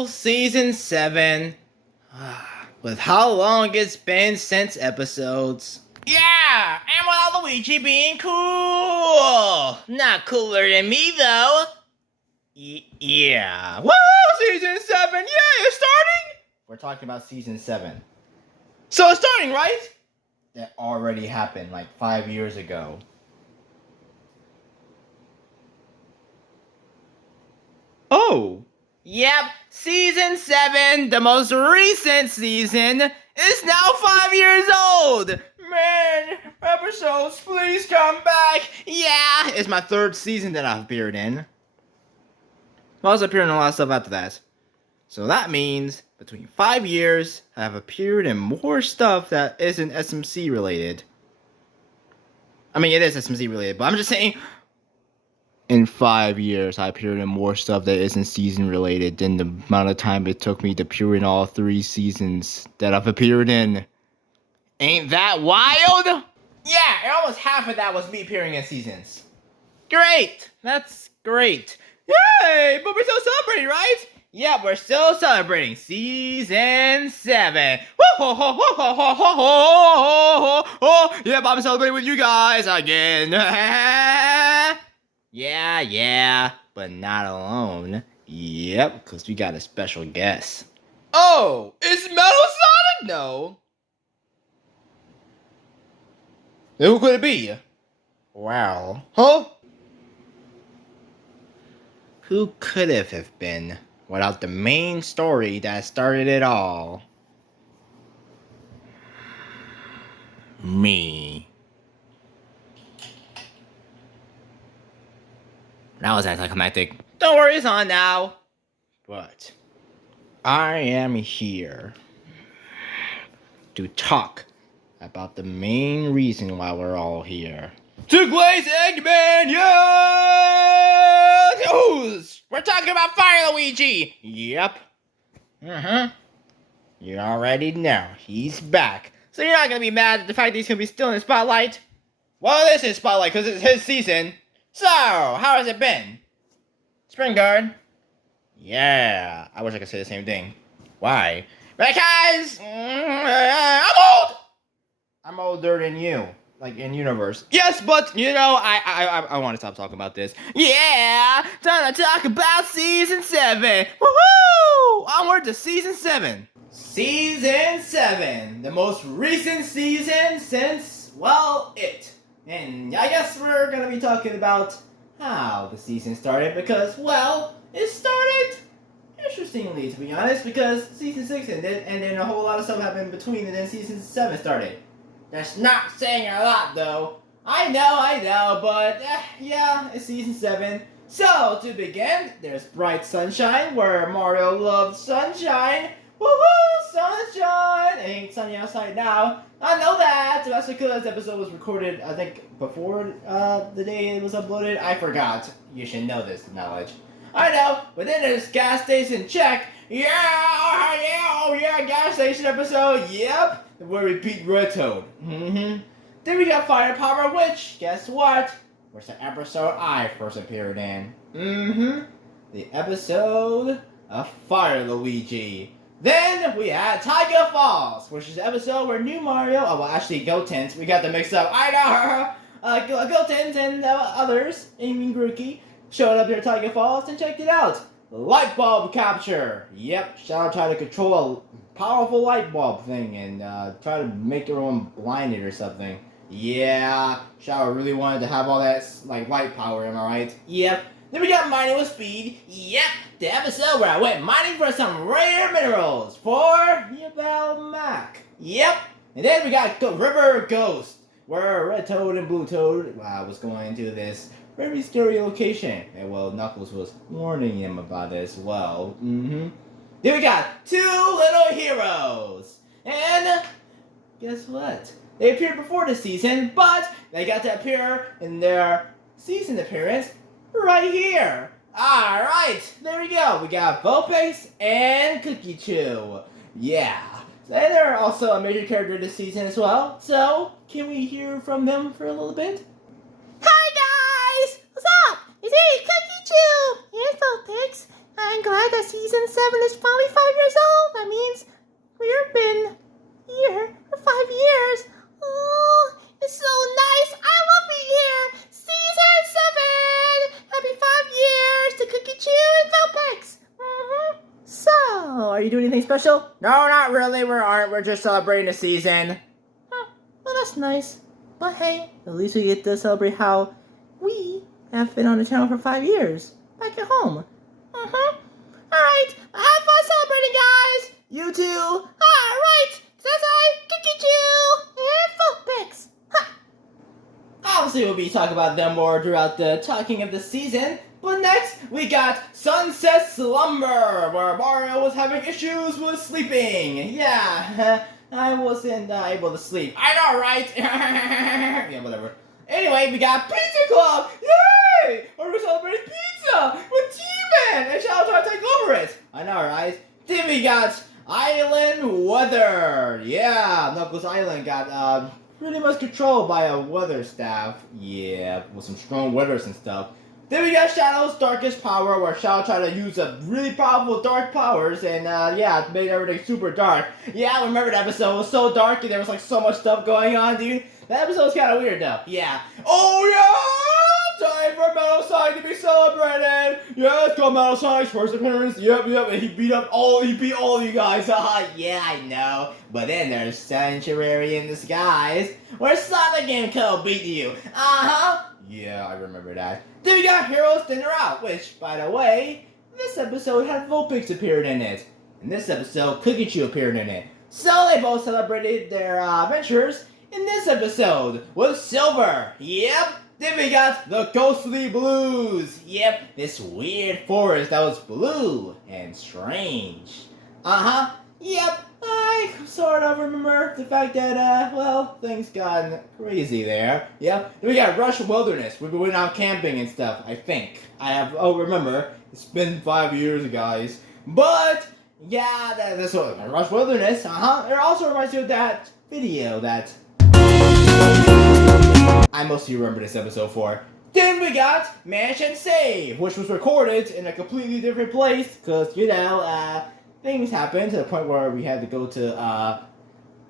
Woohoo! Season 7. With how long it's been since episodes. Yeah! And with Luigi being cool! Not cooler than me, though. Yeah. Woohoo! Season 7! Yeah, it's starting! We're talking about Season 7. So it's starting, right? That already happened like 5 years ago. Oh. Yep, Season 7, the most recent season, is now 5 years old! Man, episodes, please come back! Yeah, it's my 3rd season that I've appeared in. I also appeared in a lot of stuff after that. So that means, between 5 years, I have appeared in more stuff that isn't SMC related. I mean, it is SMC related, but I'm just saying... In 5 years, I appeared in more stuff that isn't season related than the amount of time it took me to appear in all 3 seasons that I've appeared in. Ain't that wild? Yeah, and almost half of that was me appearing in seasons. Great! That's great. Yay! But we're still celebrating, right? Yeah, we're still celebrating Season 7. Yeah, I'm celebrating with you guys again. Yeah, but not alone. Yep, because we got a special guest. Oh, is Metal Sonic? No. Who could it be? Well, huh? Who could it have been without the main story that started it all? Me. That was anticlimactic. Don't worry, it's on now. But I am here to talk about the main reason why we're all here. To glaze Eggman, yeah! We're talking about Fire Luigi! Yep. You already know, he's back. So you're not gonna be mad at the fact that he's gonna be still in the spotlight? Well, this is spotlight because it's his season. So, how has it been? Spring Guard? Yeah, I wish I could say the same thing. Why? Because I'm old! I'm older than you. Like, in Universe. Yes, but, you know, I want to stop talking about this. Yeah! Time to talk about Season 7! Woohoo! Onward to Season 7. Season 7. The most recent season since, well, it. And I guess we're gonna be talking about how the season started because, well, it started interestingly, to be honest, because Season 6 ended and then a whole lot of stuff happened between and then Season 7 started. That's not saying a lot, though. I know, but yeah, it's Season 7. So, to begin, there's Bright Sunshine, where Mario loves sunshine. Woohoo! Sunshine! It ain't sunny outside now. I know that. That's because the episode was recorded, I think, before the day it was uploaded. I forgot. You should know this knowledge. I know. But then there's Gas Station Check. Yeah, Gas Station episode. Yep. Where we beat Red Toad. Then we got Firepower, which, guess what? Was the episode I first appeared in. The episode of Fire Luigi. Then we had Tiger Falls, which is the episode where new Mario, actually Gotenks, we got them mixed up. I know, Gotenks and others, Amy Grookey, showed up there at Tiger Falls and checked it out. Light bulb capture. Yep, Shadow tried to control a powerful light bulb thing and try to make everyone blinded or something. Yeah, Shadow really wanted to have all that like light power, am I right? Yep. Then we got Mining with Speed. Yep, the episode where I went mining for some rare minerals for Yabel Mac. Yep. And then we got River Ghost, where Red Toad and Blue Toad was going to this very scary location. And well, Knuckles was warning him about it as well. Then we got Two Little Heroes. And guess what? They appeared before this season, but they got to appear in their season appearance right here. Alright, there we go. We got Vulpix and Cookie Chew. Yeah. And they're also a major character this season as well. So, can we hear from them for a little bit? Hi guys! What's up? It's me, Cookie Chew! Here's Vulpix. I'm glad that season 7 is finally 5 years old. That means we've been here for 5 years. Oh, it's so nice. I love being here. Season 7. Happy 5 years to Cookie Chew and Velpex. So, are you doing anything special? No, not really. We aren't. We're just celebrating the season. Well, that's nice. But hey, at least we get to celebrate how we have been on the channel for 5 years. Back at home. Alright, have fun celebrating, guys! You too. Alright, Sensei, Kiki-Chew, and Footpicks. Obviously, we'll be talking about them more throughout the talking of the season. But next, we got Sunset Slumber, where Mario was having issues with sleeping. Yeah, I wasn't able to sleep. I know, right? Yeah, whatever. Anyway, we got Pizza Club! Yay! We're celebrating pizza with T-Man! And Shadow trying to take over it! I know, right? Then we got Island Weather! Yeah, Knuckles Island got pretty much controlled by a weather staff. Yeah, with some strong weathers and stuff. Then we got Shadow's Darkest Power, where Shadow tried to use a really powerful dark powers, and yeah, it made everything super dark. Yeah, I remember that episode. It was so dark, and there was like so much stuff going on, dude. That episode was kind of weird, though. Yeah. Oh yeah! Time for Metal Sonic to be celebrated. Yeah, it's called Metal Sonic's first appearance. Yep. And he beat all of you guys. Yeah, I know. But then there's Sanctuary in Disguise, where Sonic and Co. beat you. Yeah, I remember that. Then we got Heroes Dinner Out, which, by the way, this episode had Vulpix appeared in it. In this episode, Cookie Chew appeared in it. So they both celebrated their adventures in this episode with Silver. Yep. Then we got the Ghostly Blues. Yep, this weird forest that was blue and strange. Yep, I sort of remember the fact that, well, things got crazy there. Yep. Then we got Rush Wilderness. We went out camping and stuff, I think. Remember, it's been 5 years, guys. But, yeah, that's what, Rush Wilderness, It also reminds you of that video that I mostly remember this episode for. Then we got Mansion Save, which was recorded in a completely different place, because, you know, things happened to the point where we had to go to a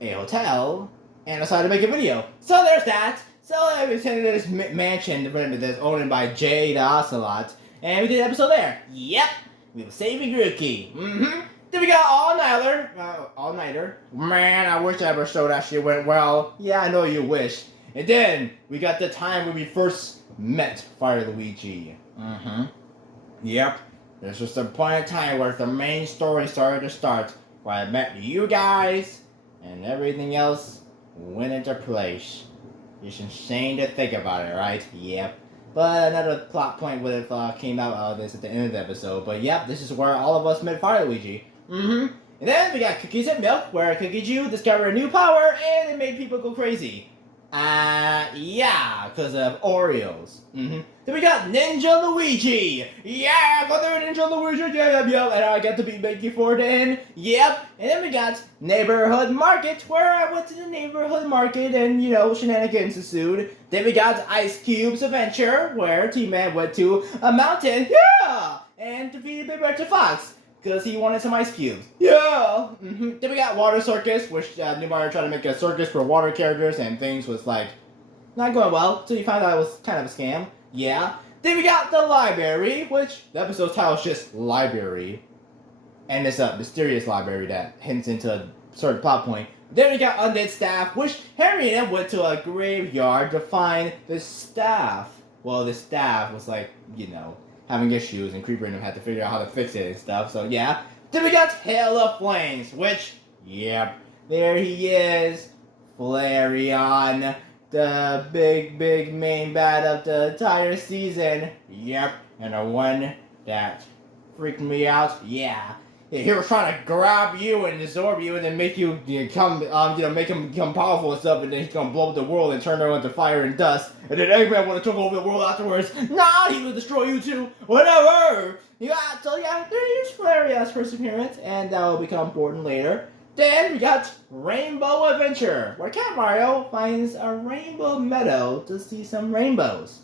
hotel and decided to make a video. So there's that. So we attended this mansion that's owned by Jay the Ocelot, and we did an episode there. Yep, we were saving Rookie. Then we got All-Nighter. Man, I wish that episode actually went well. Yeah, I know you wish. And then we got the time when we first met Fire Luigi. Yep. There's just a point in time where the main story started to start, where I met you guys, and everything else went into place. It's insane to think about it, right? Yep. But another plot point would have came out of this at the end of the episode. But yep, this is where all of us met Fire Luigi. And then we got Cookies and Milk, where Cookie Chew discovered a new power, and it made people go crazy. Yeah, because of Oreos. Then we got Ninja Luigi. Yeah, got there Ninja Luigi. Yep. And I got to beat Mickey for then. Yep. And then we got Neighborhood Market, where I went to the neighborhood market and, you know, shenanigans ensued. Then we got Ice Cube's Adventure, where T-Man went to a mountain. Yeah. And defeated Big Red Fox, because he wanted some ice cubes. Yeah! Then we got Water Circus, which New Mario tried to make a circus for water characters, and things was like not going well, so you found out it was kind of a scam. Yeah. Then we got the library, which the episode's title is just Library. And it's a mysterious library that hints into a certain plot point. Then we got Undead Staff, which Harry and them went to a graveyard to find the staff. Well, the staff was like, you know, having issues, and Creeper and them had to figure out how to fix it and stuff, so yeah. Then we got Hail of Flames, which, yep, there he is, Flareon, the big main bad of the entire season, yep, and the one that freaked me out, yeah. He was trying to grab you and absorb you and then make you become, make him become powerful and stuff, and then he's gonna blow up the world and turn everyone to fire and dust. And then Eggman would have took over the world afterwards. Nah, he would destroy you too. Whatever. Yeah, so yeah, there's Flarion's first appearance, and that will become important later. Then we got Rainbow Adventure, where Cat Mario finds a rainbow meadow to see some rainbows.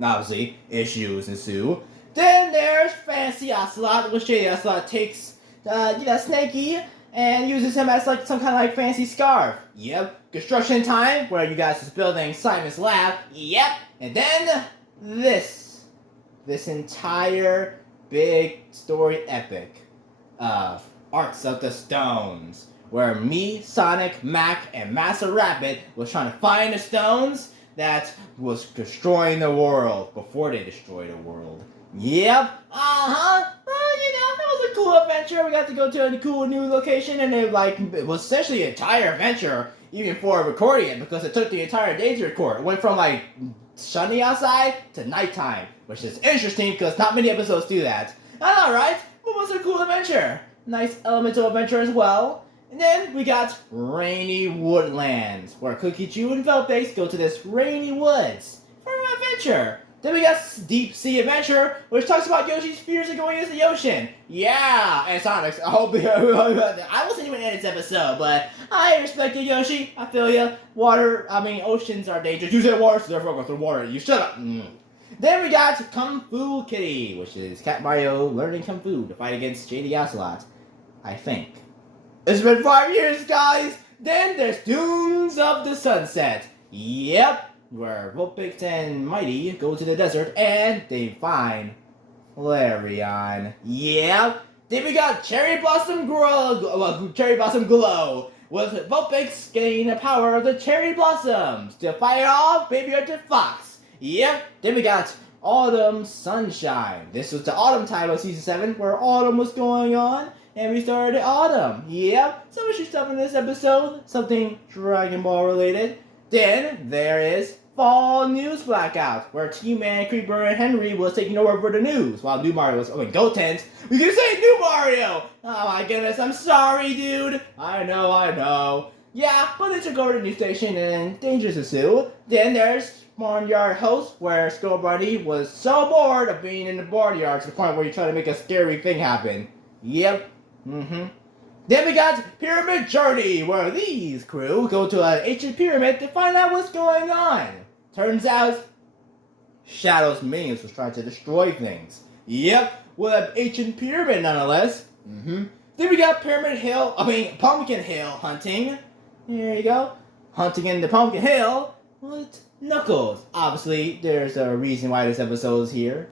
Obviously, issues ensue. Then there's Fancy Ocelot, which Shady Ocelot takes, Snakey and uses him as like some kind of like fancy scarf. Yep. Construction time, where you guys is building Simon's lab. Yep. And then this entire big story epic of Arts of the Stones, where me, Sonic, Mac, and Master Rabbit was trying to find the stones that was destroying the world before they destroyed the world. Yep. Well, that was a cool adventure. We got to go to a cool new location, and it was essentially an entire adventure, even for recording it, because it took the entire day to record. It went from like sunny outside to nighttime, which is interesting because not many episodes do that. I know, right? But it was a cool adventure. Nice elemental adventure as well. And then we got Rainy Woodlands, where Cookie Chew and Veltbase go to this rainy woods for an adventure. Then we got Deep Sea Adventure, which talks about Yoshi's fears of going into the ocean. Yeah, and Sonic's. I wasn't even in this episode, but I respected Yoshi. I feel ya. Oceans are dangerous. You said water, so therefore go through water. You shut up. Then we got Kung Fu Kitty, which is Cat Mario learning Kung Fu to fight against JD Ocelot. I think. It's been 5 years, guys. Then there's Dunes of the Sunset. Yep. Where Vulpix and Mighty go to the desert and they find Flareon. Yeah. Then we got Cherry Blossom Glow, with Vulpix getting the power of the cherry blossoms to fight off Baby Arctic Fox. Yep. Then we got Autumn Sunshine. This was the autumn time of season 7, where autumn was going on, and we started autumn. Yep. So much stuff in this episode, something Dragon Ball related. Then there is Fall News Blackout, where T-Man, Creeper, and Henry was taking over for the news, while New Mario was Gotenks. We can say New Mario! Oh my goodness, I'm sorry, dude. I know. Yeah, but they took over the news station and dangers ensue. Then there's Barnyard Host, where Skull Bunny was so bored of being in the barnyard to the point where he tried to make a scary thing happen. Yep. Then we got Pyramid Journey, where these crew go to an ancient pyramid to find out what's going on. Turns out, Shadow's minions was trying to destroy things. Yep, with an ancient pyramid nonetheless. Then we got Pumpkin Hill hunting. Here you go. Hunting in the Pumpkin Hill with Knuckles. Obviously, there's a reason why this episode is here.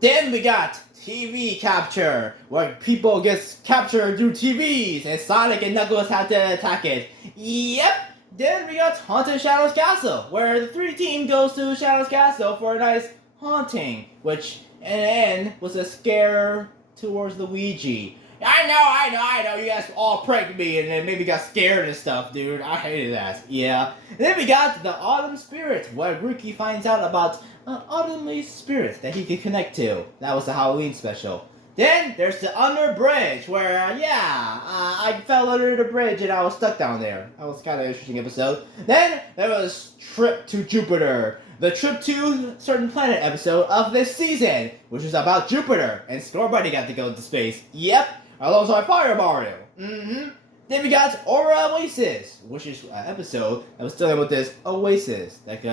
Then we got TV capture, where people get captured through TVs, and Sonic and Knuckles have to attack it. Yep. Then we got Haunted Shadow's Castle, where the 3 team goes to Shadow's Castle for a nice haunting, which in the end was a scare towards Luigi. I know, you guys all pranked me and then maybe got scared and stuff, dude. I hated that. Yeah. And then we got the Autumn Spirit, where Rookie finds out about an autumnly spirit that he can connect to. That was the Halloween special. Then there's the Under Bridge, where, I fell under the bridge and I was stuck down there. That was kind of an interesting episode. Then there was Trip to Jupiter, the Trip to Certain Planet episode of this season, which was about Jupiter, and Scorbunny got to go to space. Yep, alongside Fire Mario. Then we got Aura Oasis, which is an episode that was dealing with this Oasis, like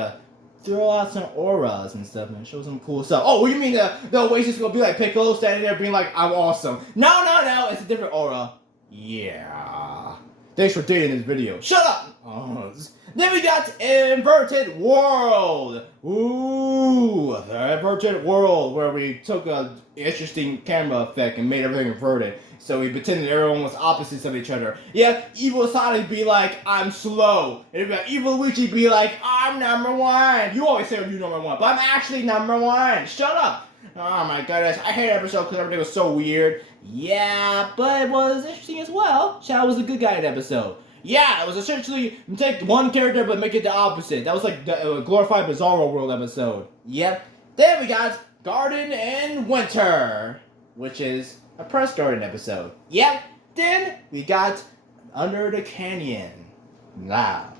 throw out some auras and stuff and show some cool stuff. Oh, what do you mean the Oasis gonna be like Piccolo standing there being like, I'm awesome? No, it's a different aura. Yeah. Thanks for dating this video. Shut up! Then we got Inverted World. Ooh, the Inverted World, where we took a interesting camera effect and made everything inverted. So we pretended everyone was opposites of each other. Yeah, evil Sonic be like, I'm slow. And evil Luigi be like, I'm number 1. You always say you're number 1, but I'm actually number 1. Shut up. Oh my goodness, I hate the episode because everything was so weird. Yeah, but it was interesting as well. Shadow was a good guy in the episode. Yeah, it was essentially take one character but make it the opposite. That was like the glorified Bizarro World episode. Yep. Then we got Garden in Winter, which is a press garden episode. Yep. Then we got Under the Canyon. Now,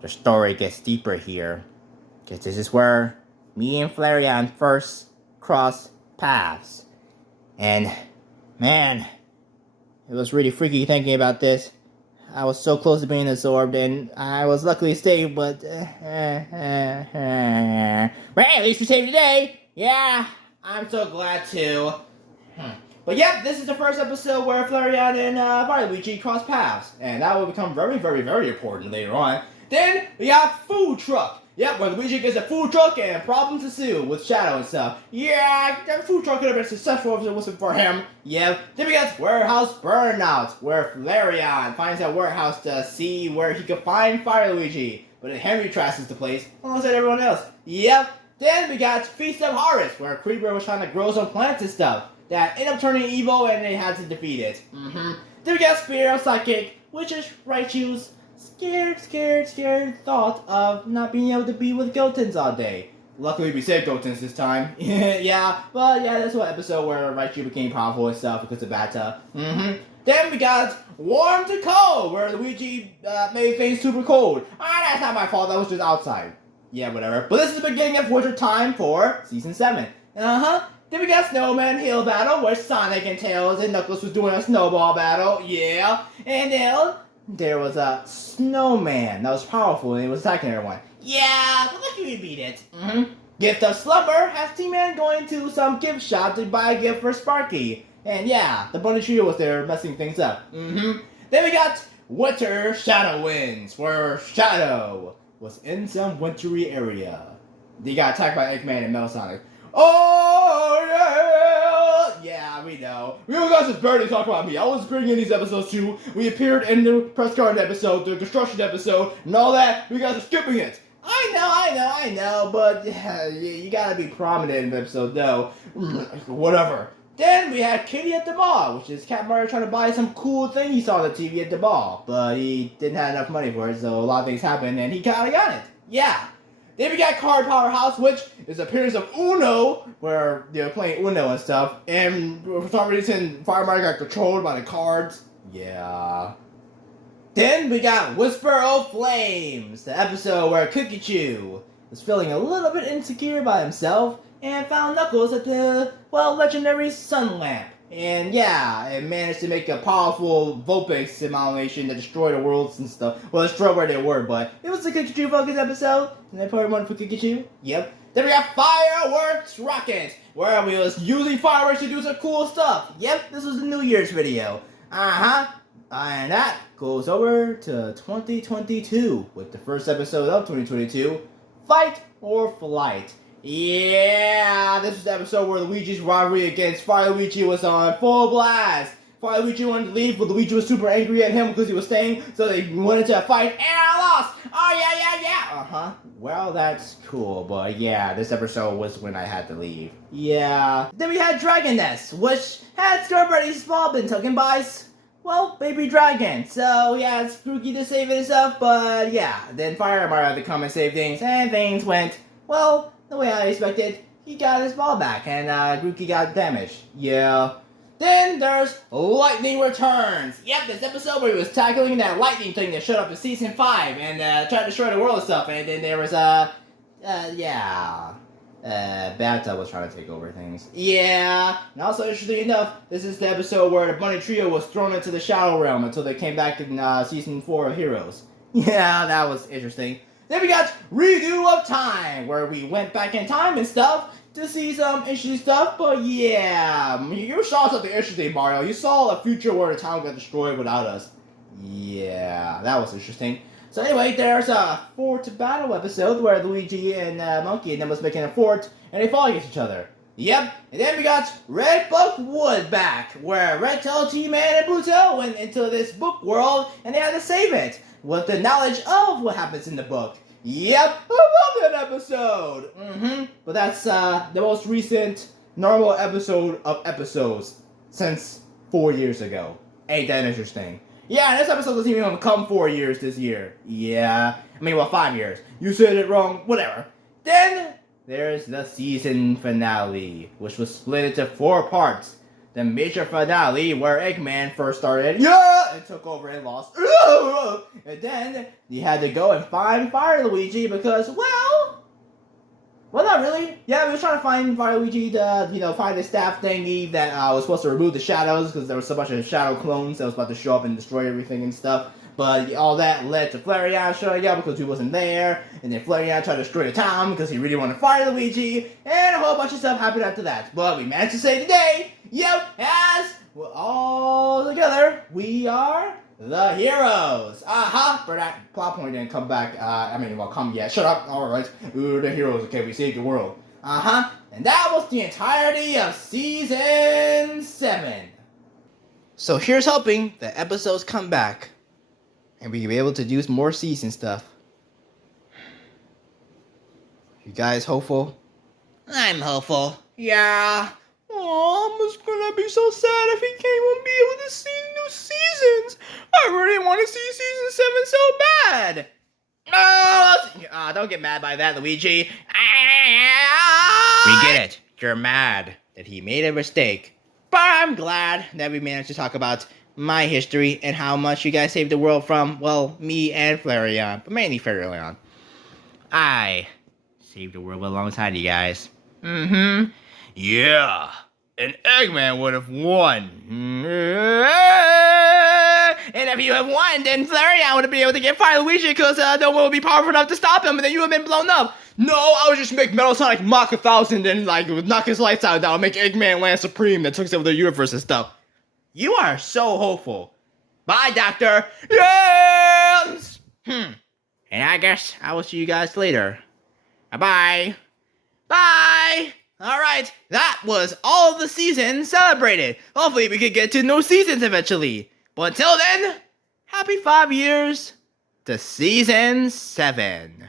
the story gets deeper here, because this is where me and Flareon first crossed paths. And, man, it was really freaky thinking about this. I was so close to being absorbed, and I was luckily saved, but at least we saved the day. Yeah, I'm so glad to. But yep, this is the first episode where Flareon and Fire Luigi cross paths, and that will become very, very, very important later on. Then we got Food Truck. Yep, when Luigi gets a food truck and problems ensue with Shadow and stuff. Yeah, that food truck could have been successful if it wasn't for him. Yep. Then we got Warehouse Burnout, where Flareon finds a warehouse to see where he could find Fire Luigi. But then Henry trashes the place, almost like everyone else. Yep. Then we got Feast of Harvest, where Creeper was trying to grow some plants and stuff that ended up turning evil and they had to defeat it. Then we got Spirit of Psychic, which is Raichu's scared thought of not being able to be with Gotens all day. Luckily we saved Gotens this time. Yeah, but yeah, that's one episode where Raichu became powerful and stuff because of Bata. Then we got Warm to Cold, where Luigi made things super cold. That's not my fault, that was just outside. Yeah, whatever. But this is the beginning of winter time for Season 7. Then we got Snowman Hill Battle, where Sonic and Tails and Knuckles was doing a snowball battle. Yeah. And then there was a snowman that was powerful and he was attacking everyone. Yeah, but lucky we beat it. Gift of Slumber has T-Man going to some gift shop to buy a gift for Sparky. And yeah, the Bunny Trio was there messing things up. Then we got Winter Shadow Winds, where Shadow was in some wintry area. They got attacked by Eggman and Metal Sonic. Oh yeah! Yeah, we know. We guys just barely talk about me. I was bringing in these episodes too. We appeared in the press card episode, the construction episode, and all that. You guys are skipping it. I know, but you gotta be prominent in the episode though. Whatever. Then we had Kitty at the Mall, which is Cat Mario trying to buy some cool thing he saw on the TV at the mall. But he didn't have enough money for it, so a lot of things happened, and he kinda got it. Yeah. Then we got Card Powerhouse, which is the appearance of Uno, where they're playing Uno and stuff, and for some reason, Fire Mario got controlled by the cards. Yeah. Then we got Whisper of Flames, the episode where Cookie was feeling a little bit insecure by himself, and found Knuckles at the, legendary Sun Lamp. And yeah, it managed to make a powerful Vulpix simulation that destroyed the worlds and stuff. Well, destroyed where they were, but it was a Pikachu focus episode. And I probably one for Pikachu. Yep. Then we got Fireworks Rocket, where we was using fireworks to do some cool stuff. Yep, this was the New Year's video. And that goes over to 2022 with the first episode of 2022, Fight or Flight. Yeah, this is the episode where Luigi's rivalry against Fire Luigi was on full blast. Fire Luigi wanted to leave, but Luigi was super angry at him because he was staying, so they went into a fight, and I lost! Oh, yeah. Well, that's cool, but yeah, this episode was when I had to leave. Yeah. Then we had Dragon Nest, which had Strawberry's ball been taken by, Baby Dragon. So yeah, it's spooky to save it and stuff, but yeah. Then Fire Mario had to come and save things, and things went, the way I expected. He got his ball back, and Grookey got damaged. Yeah. Then there's Lightning Returns. Yep, this episode where he was tackling that lightning thing that showed up in Season 5 and tried to destroy the world and stuff. And then there was, Bata was trying to take over things. Yeah. And also, interestingly enough, this is the episode where the Bunny Trio was thrown into the Shadow Realm until they came back in Season 4 of Heroes. Yeah, that was interesting. Then we got Redo of Time, where we went back in time and stuff to see some interesting stuff, but yeah, you saw something interesting, Mario. You saw a future where the town got destroyed without us. Yeah, that was interesting. So anyway, there's a fort battle episode where Luigi and Monkey and them was making a fort, and they fought against each other. Yep, and then we got Red Book Wood back, where Red Tail, T-Man, and Buto went into this book world, and they had to save it with the knowledge of what happens in the book. Yep, I love that episode! But that's the most recent normal episode of episodes since 4 years ago. Ain't that interesting? Yeah, this episode doesn't even come 4 years this year. Yeah, 5 years. You said it wrong, whatever. Then there's the season finale, which was split into 4 parts. The major finale, where Eggman first started, and took over and lost. And then he had to go and find Fire Luigi because, not really. Yeah, we were trying to find Fire Luigi to, find the staff thingy that was supposed to remove the shadows because there was so much of shadow clones that was about to show up and destroy everything and stuff. But all that led to Flareon showing up because he wasn't there, and then Flareon tried to destroy the town because he really wanted to fire Luigi, and a whole bunch of stuff happened after that. But we managed to say today, yep, as we're all together, we are the heroes. But that plot point didn't come back. Come yet. Shut up. All right, we're the heroes. Okay, we saved the world. And that was the entirety of season 7. So here's hoping that episodes come back and we can be able to do more season stuff. You guys hopeful? I'm hopeful. Yeah. Oh, I'm just gonna be so sad if we won't be able to see new seasons. I really want to see season 7 so bad. No, don't get mad by that, Luigi. We get it. You're mad that he made a mistake. But I'm glad that we managed to talk about my history and how much you guys saved the world from, well, me and Flareon, but mainly Flareon. I saved the world alongside you guys. Yeah. And Eggman would have won. And if you have won, then Flareon would have been able to get Fire Luigi because no one would be powerful enough to stop him, and then you would have been blown up. No, I would just make Metal Sonic Mach 1000 and knock his lights out. That would make Eggman land supreme that took over the universe and stuff. You are so hopeful. Bye, Doctor. Yes! And I guess I will see you guys later. Bye-bye. Bye! Alright, that was all of the seasons celebrated. Hopefully we could get to new seasons eventually. But until then, happy 5 years to season 7.